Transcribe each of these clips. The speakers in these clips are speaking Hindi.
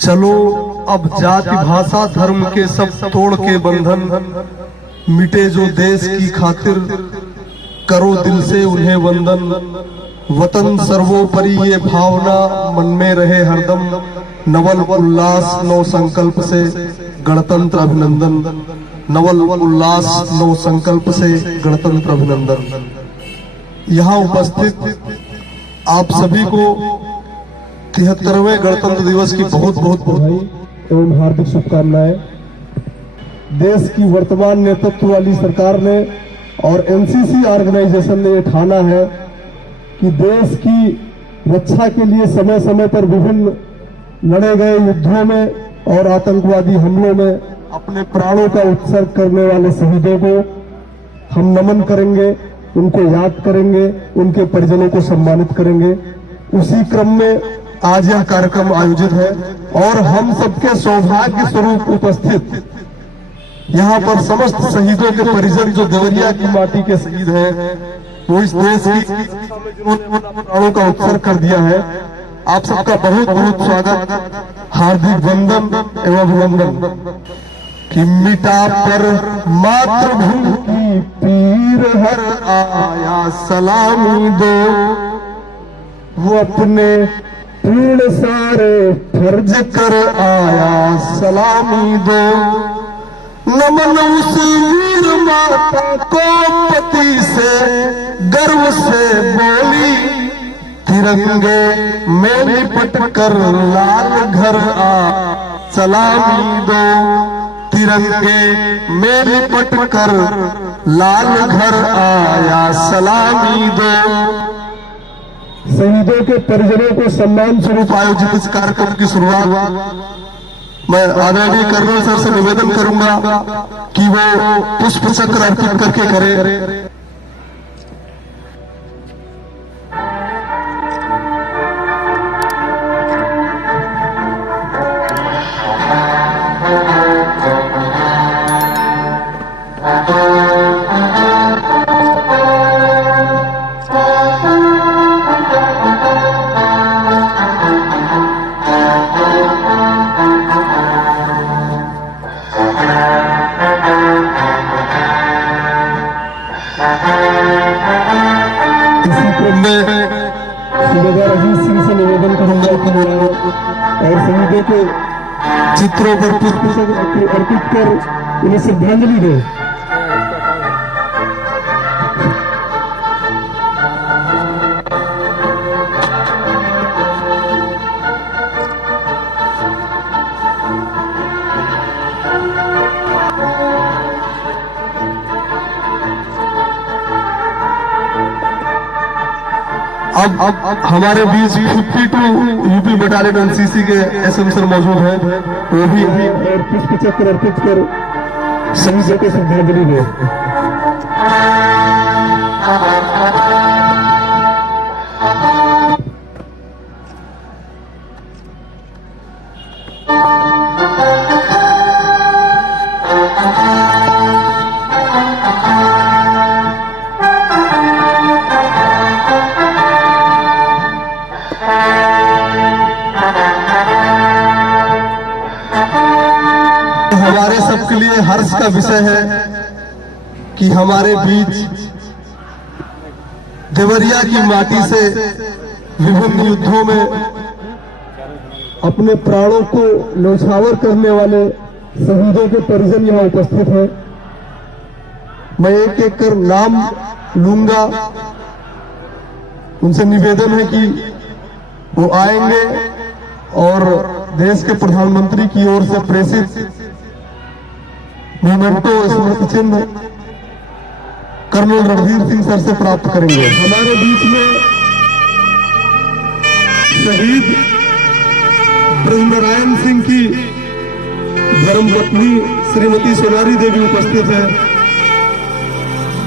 चलो अब जाति भाषा धर्म के सब तोड़ के बंधन, मिटे जो देश की खातिर, करो दिल से उन्हें वंदन। वतन सर्वोपरि ये भावना मन में रहे हरदम, नवल उल्लास नव संकल्प से गणतंत्र अभिनंदन। नवल उल्लास नव संकल्प से गणतंत्र अभिनंदन। यहाँ उपस्थित आप सभी को 73वें गणतंत्र दिवस की बहुत बहुत बधाई एवं हार्दिक शुभकामनाएं। देश की वर्तमान नेतृत्व वाली सरकार ने और एनसीसी ऑर्गेनाइजेशन ने यह ठाना है कि देश की रक्षा के लिए समय समय पर विभिन्न लड़े गए युद्धों में और आतंकवादी हमलों में अपने प्राणों का उत्सर्ग करने वाले शहीदों को हम नमन करेंगे, उनको याद करेंगे, उनके परिजनों को सम्मानित करेंगे। उसी क्रम में आज यह कार्यक्रम आयोजित है और हम सबके सौभाग्य स्वरूप उपस्थित यहाँ पर समस्त शहीदों के परिजन जो देवरिया की माटी के शहीद हैं, वो इस देश की जिन्होंने प्राणों का उत्सर्ग कर दिया है, आप सबका बहुत बहुत स्वागत, हार्दिक वंदन एवं अभिनंदन। कि मिटा पर मातृभूमि की पीर हर आया सलामी दो, वो अपने पूर्ण सारे फर्ज कर आया सलामी दो। नमन उस वीर माता को पति से गर्व से बोली, तिरंगे में लिपट कर लाल घर आ सलामी दो। तिरंगे में लिपट कर लाल घर आया सलामी दो। शहीदों के परिजनों को सम्मान स्वरूप आयोजित इस कार्यक्रम की शुरुआत मैं आदरणीय कर्नल सर से निवेदन करूंगा कि वो पुष्प चक्र अर्पित करके करें। सूबेदार अजीत सिंह से निवेदन करूंगा कि और शहीदों के चित्रों पर पुष्प अर्पित कर उन्हें श्रद्धांजलि दें। अब हमारे बीच 52 यूपी बटालियन एनसीसी के एसएम सर मौजूद हैं, वो भी पुष्प चक्र अर्पित कर शहीदों को श्रद्धांजलि दें। हमारे सबके लिए हर्ष का विषय है कि हमारे बीच देवरिया की माटी से विभिन्न युद्धों में अपने प्राणों को न्यौछावर करने वाले शहीदों के परिजन यहाँ उपस्थित हैं। मैं एक एक कर नाम लूंगा, उनसे निवेदन है कि वो आएंगे और देश के प्रधानमंत्री की ओर से प्रेषित मोमेंटो स्मृति चिन्ह कर्नल रणधीर सिंह सर से प्राप्त करेंगे। हमारे बीच में शहीद ब्रह्मनारायण सिंह की धर्मपत्नी श्रीमती सोनारी देवी उपस्थित है।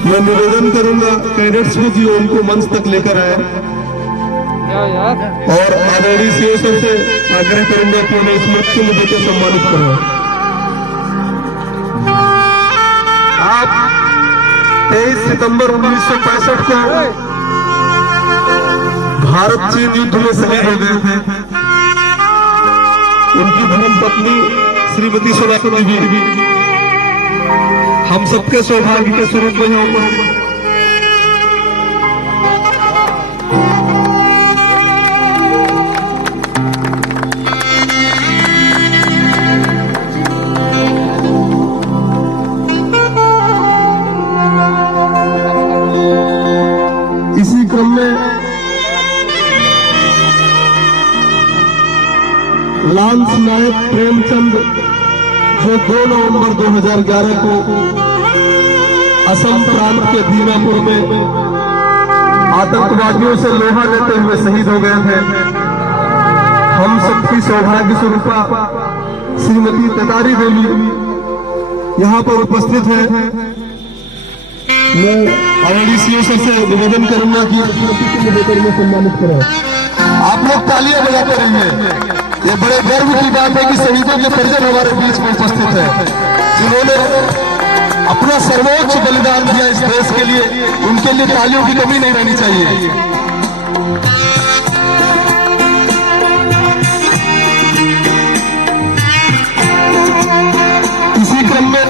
मैं निवेदन करूंगा कैडेट्स को कि उनको मंच तक लेकर आए और आदरणीय सीओ सर से आग्रह करूंगा कि उन्हें स्मृति चिन्ह देकर सम्मानित करें। आप 23 सितंबर 1965 को भारत चीन युद्ध में शहीद हो गए थे। उनकी धर्मपत्नी श्रीमती सोनाक्षी भी हम सबके सौभाग्य के स्वरूप में हैं। इसी क्रम में लांस नायक प्रेमचंद जो 2 नवंबर 2011 को असम प्रांत के दीनापुर में आतंकवादियों से लोहा लेते हुए शहीद हो गए थे, हम सबकी सौभाग्य स्वरूपा श्रीमती तेतारी देवी यहाँ पर उपस्थित है। मैं आईडीसीओ सर से निवेदन करूंगा कि में सम्मानित करें। आप लोग तालियां बजाते रहिए। ये बड़े गर्व की बात है कि शहीदों के परिजन हमारे बीच में उपस्थित है, जिन्होंने अपना सर्वोच्च बलिदान दिया इस देश के लिए। उनके लिए तालियों की कमी नहीं रहनी चाहिए। इसी क्रम में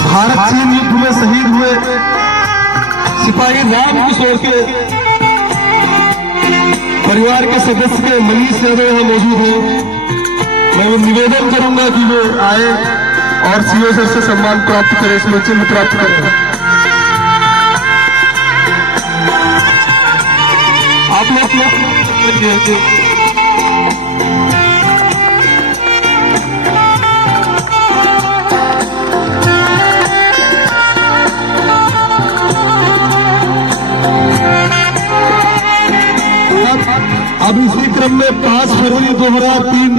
भारत चीन युद्ध में शहीद हुए सिपाही राम किशोर के परिवार के सदस्य के मनीष यादव यहाँ मौजूद हैं। मैं निवेदन करूंगा कि वो आए और सीओ सर से सम्मान प्राप्त करें, इसमें चिन्ह प्राप्त करें। आप लोग अब इसी क्रम में 5 फरवरी 2003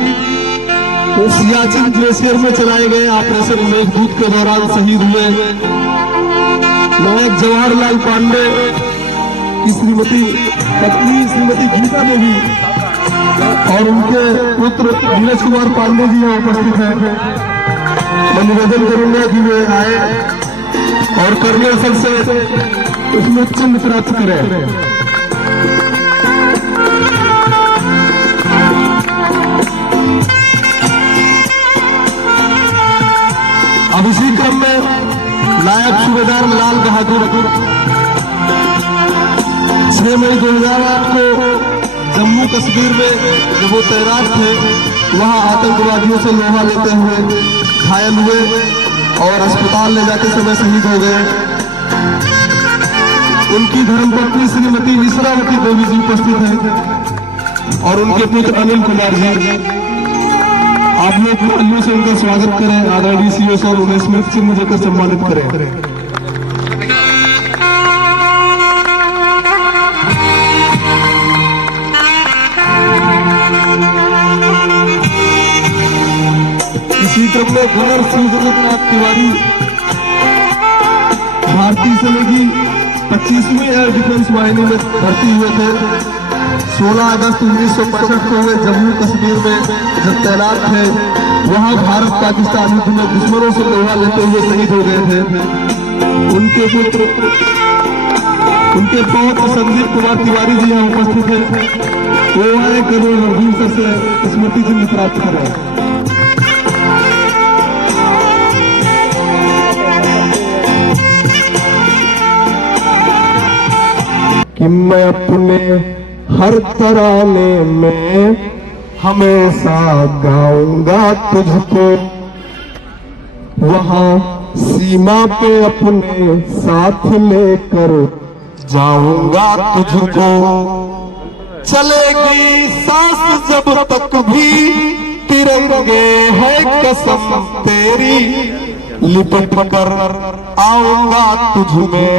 को सियाचिन ग्लेशियर में चलाए गए ऑपरेशन मेघदूत के दौरान शहीद हुए नायक जवाहरलाल पांडे की श्रीमती पत्नी श्रीमती गीता देवी और उनके पुत्र नीरज कुमार पांडे जी यहाँ उपस्थित हैं। मैं निवेदन करूंगा कि वे आए और कर्नल सर से उसमें चिन्ह प्राप्त करें। अब इसी क्रम में नायब सूबेदार लाल बहादुर 6 मई 2008 को जम्मू कश्मीर में जब वो तैनात थे, वहां आतंकवादियों से लोहा लेते हुए घायल हुए और अस्पताल ले जाते समय शहीद हो गए। उनकी धर्मपत्नी श्रीमती विश्रावती देवी जी उपस्थित हैं और उनके पुत्र अनिल कुमार जी। आप लोग तालियों से उनका स्वागत करें। आदरणीय सीओ सर उन्हें स्मृति चिन्ह देकर सम्मानित करें। इसी क्रम में गणर शिवजगन्नाथ तिवारी भारतीय सेना की 25वीं एयर डिफेंस वाहिनी में भर्ती हुए थे। 16 अगस्त 1965 को वे जम्मू कश्मीर में जब तैनात थे, वहां भारत पाकिस्तान युद्ध में दुश्मनों से लोहा लेते हुए शहीद हो गए थे। उनके पुत्र संदीप कुमार तिवारी जी यहाँ उपस्थित हैं। वो आए कर्नल रणधीर सर से स्मृति चिन्ह प्राप्त करें। कि मैं अपने हर तराने में हमेशा गाऊंगा तुझको, वहां सीमा पे अपने साथ लेकर जाऊंगा तुझको। चलेगी सांस जब तक भी तिरंगे है कसम तेरी, लिपट कर आऊंगा तुझ में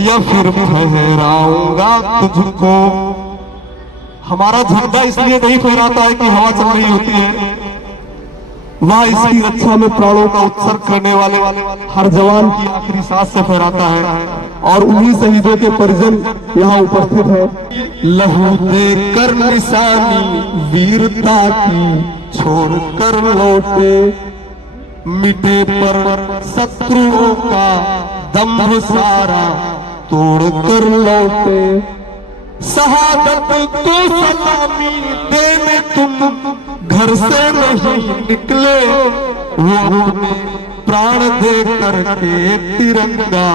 या फिर फहराऊंगा तुझको। हमारा झंडा इसलिए नहीं फहराता है कि हवा चल रही होती है, वह इसकी रक्षा में प्राणों का उत्सर्ग करने वाले हर जवान की आखिरी सांस से फहराता है। और उन्हीं शहीदों के परिजन यहाँ उपस्थित हैं। लहू देकर निशानी वीरता की छोड़ कर लौटे, मिटे पर शत्रुओं का दम्भ सारा तोड़ कर लौटे। शहादत को सलामी देने तुम घर से नहीं निकले, वो अपने प्राण दे करके तिरंगा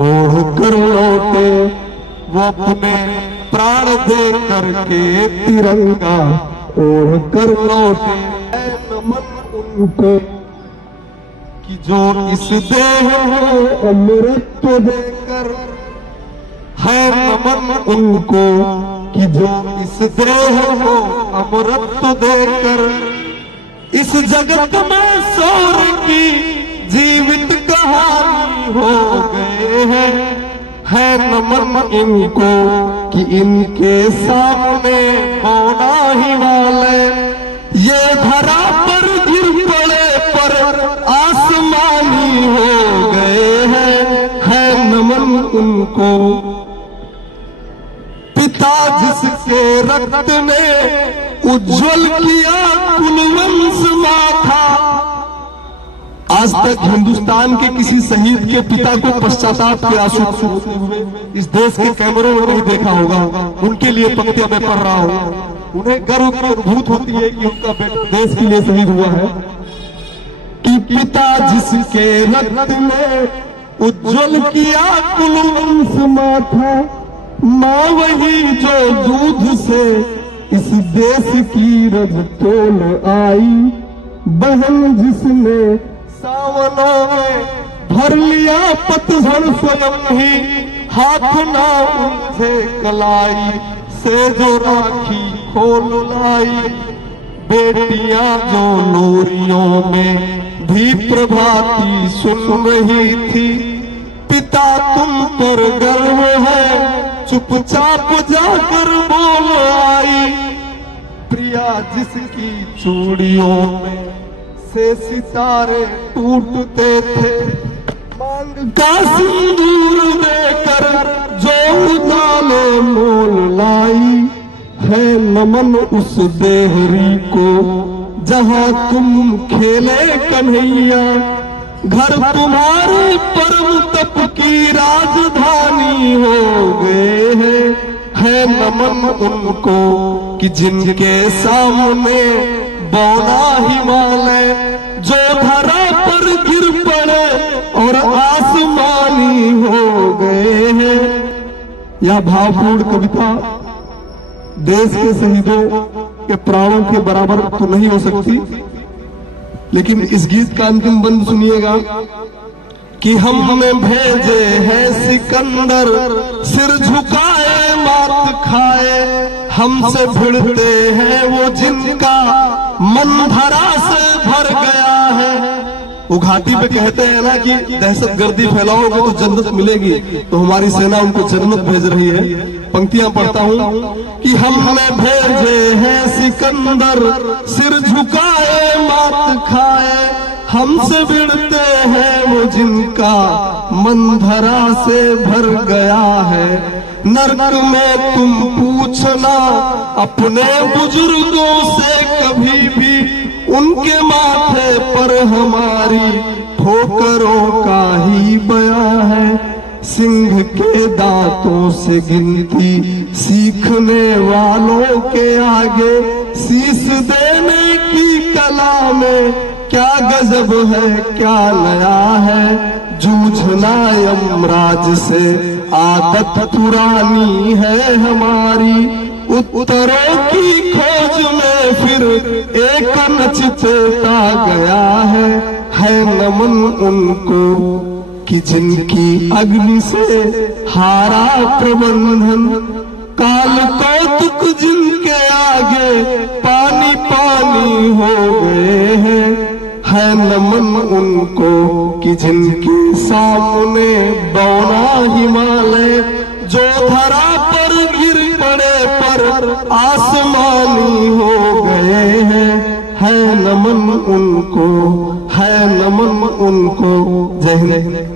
ओढ़ कर लौटे, वो अपने प्राण दे करके तिरंगा ओढ़ कर लौटे। नमन उनको कि जो इस देह में अमृत देकर, है नमन उनको कि जो इस देह को अमृत देकर इस जगत में शौर की जीवित कहानी हो गए हैं। है नमन इनको कि इनके सामने होना ही वाले ये धरा पर गिर पड़े पर आसमानी हो गए हैं। है नमन उनको पिता जिसके रक्त ने उज्जवल किया कुलवंश माथा। आज तक हिंदुस्तान के किसी शहीद के पिता को पश्चाताप के आंसू होते हुए इस देश के कैमरों में नहीं देखा होगा। उनके लिए पंक्तियां मैं पढ़ रहा हूं। उन्हें गर्व की अनुभूति होती है कि उनका बेटा देश के लिए शहीद हुआ है। कि पिता जिसके रक्त ने उज्जवल किया कुलवंश माथा, माँ वही जो दूध से इस देश की रज तोल आई, बहन जिसने सावनों में भर लिया पतझड़ स्वयं ही, हाथ ना उनसे कलाई से जो राखी खोल लाई। बेटियां जो लोरियों में भी प्रभाती सुन रही थी, पिता तुम पर गर्व है चुपचाप जाकर बोल आई। प्रिया जिसकी चूड़ियों में से सितारे टूटते थे, मांग का सिंदूर देकर जो उजाले मोल लाई। है नमन उस देहरी को जहां तुम खेले कन्हैया, घर तुम्हारे परम तप की राजधानी हो गए हैं। है नमन उनको कि जिनके सामने बौना हिमालय जो धरा पर गिर पड़े और आसमानी हो गए हैं। यह भावपूर्ण कविता देश के शहीदों के प्राणों के बराबर तो नहीं हो सकती, लेकिन इस गीत का अंतिम बंद सुनिएगा कि हम हमें भेजे हैं सिकंदर, सिर झुकाए मात खाए, हमसे भिड़ते हैं वो जिनका मन धरा से भर गया है। वो घाटी पे कहते हैं ना कि दहशतगर्दी फैलाओगे तो जन्नत मिलेगी, तो हमारी सेना उनको जन्नत भेज रही है। पंक्तियां पढ़ता हूं कि हम हमें भेजे हैं सिकंदर, सिर झुकाए मात खाए, हमसे भिड़ते हैं वो जिनका मन धरा से भर गया है। नरक में तुम पूछना अपने बुजुर्गों से कभी भी, उनके माथे पर हमारी ठोकरों का ही बयां है। सिंह के दांतों से गिनती सीखने वालों के आगे, शीश देने की कला में क्या गजब है क्या नया है। जूझना यमराज से आदत पुरानी है हमारी, उत्तरों की खोज में फिर एक नचिता गया है। नमन उनको कि जिनकी अग्नि से हारा प्रबंधन, काल कौतुक जिनके आगे पानी पानी हो गए हैं। है नमन उनको कि जिनके सामने बौना हिमालय जो धरा पर गिर पड़े पर आसमानी हो गए हैं। है नमन उनको, है नमन उनको। जय हिंद।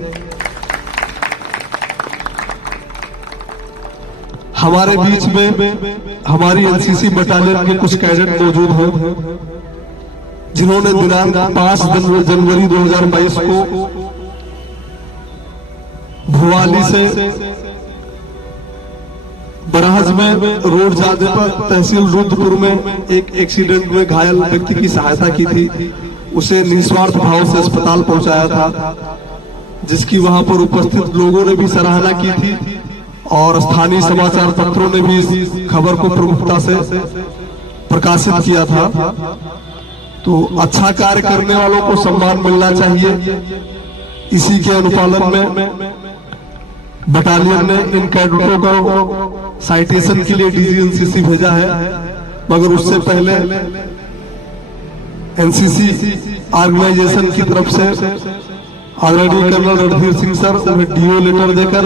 हमारे बीच में हमारी एनसीसी बटालियन के कुछ कैडेट मौजूद हैं जिन्होंने दिनांक 5 जनवरी 2022 को बराज में रोड जाने पर तहसील रुद्रपुर में एक एक्सीडेंट में घायल व्यक्ति की सहायता की थी, उसे निस्वार्थ भाव से अस्पताल पहुंचाया था, जिसकी वहां पर उपस्थित लोगों ने भी सराहना की थी और स्थानीय समाचार पत्रों ने भी इस खबर को प्रमुखता से प्रकाशित किया था। तो अच्छा कार्य करने वालों को सम्मान मिलना चाहिए। इसी के अनुपालन में बटालियन ने इन कैडेटों को साइटेशन के लिए डीजी एनसीसी भेजा है, मगर उससे पहले एनसीसी ऑर्गेनाइजेशन की तरफ से आदरणीय कर्नल रणधीर सिंह सर उन्हें डीओ लेटर देकर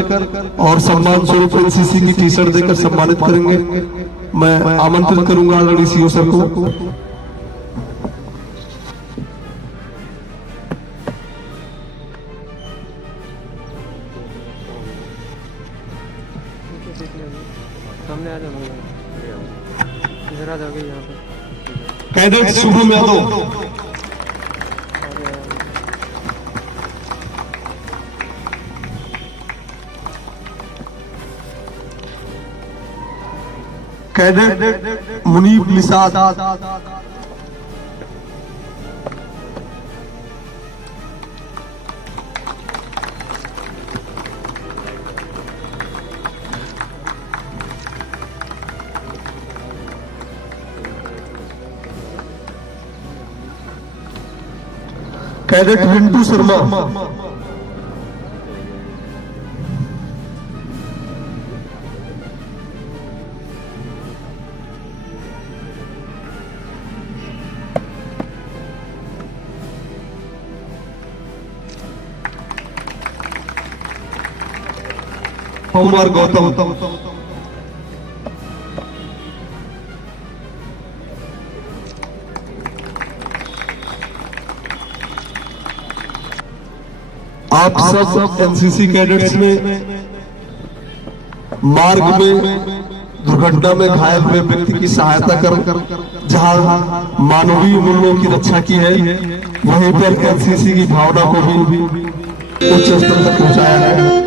और सम्मान स्वरूप एनसीसी की टी शर्ट देकर सम्मानित करेंगे। मैं आमंत्रित करूंगा आदरणीय सीओ सर को। सामने आ जाओ, इधर आ जाओगे यहाँ पे। Cadet Shubham Yadav. Cadet Munib Nisad. Cadet Rintu Sharma. Kumar Gautam. आप सब एनसीसी कैडेट्स ने मार्ग में दुर्घटना में घायल हुए व्यक्ति की सहायता कर जहां मानवीय मूल्यों की रक्षा की है, वहीं पर एनसीसी की भावना को भी उच्च स्तर तक पहुंचाया है।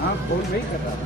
हाँ, फोन नहीं कर रहा।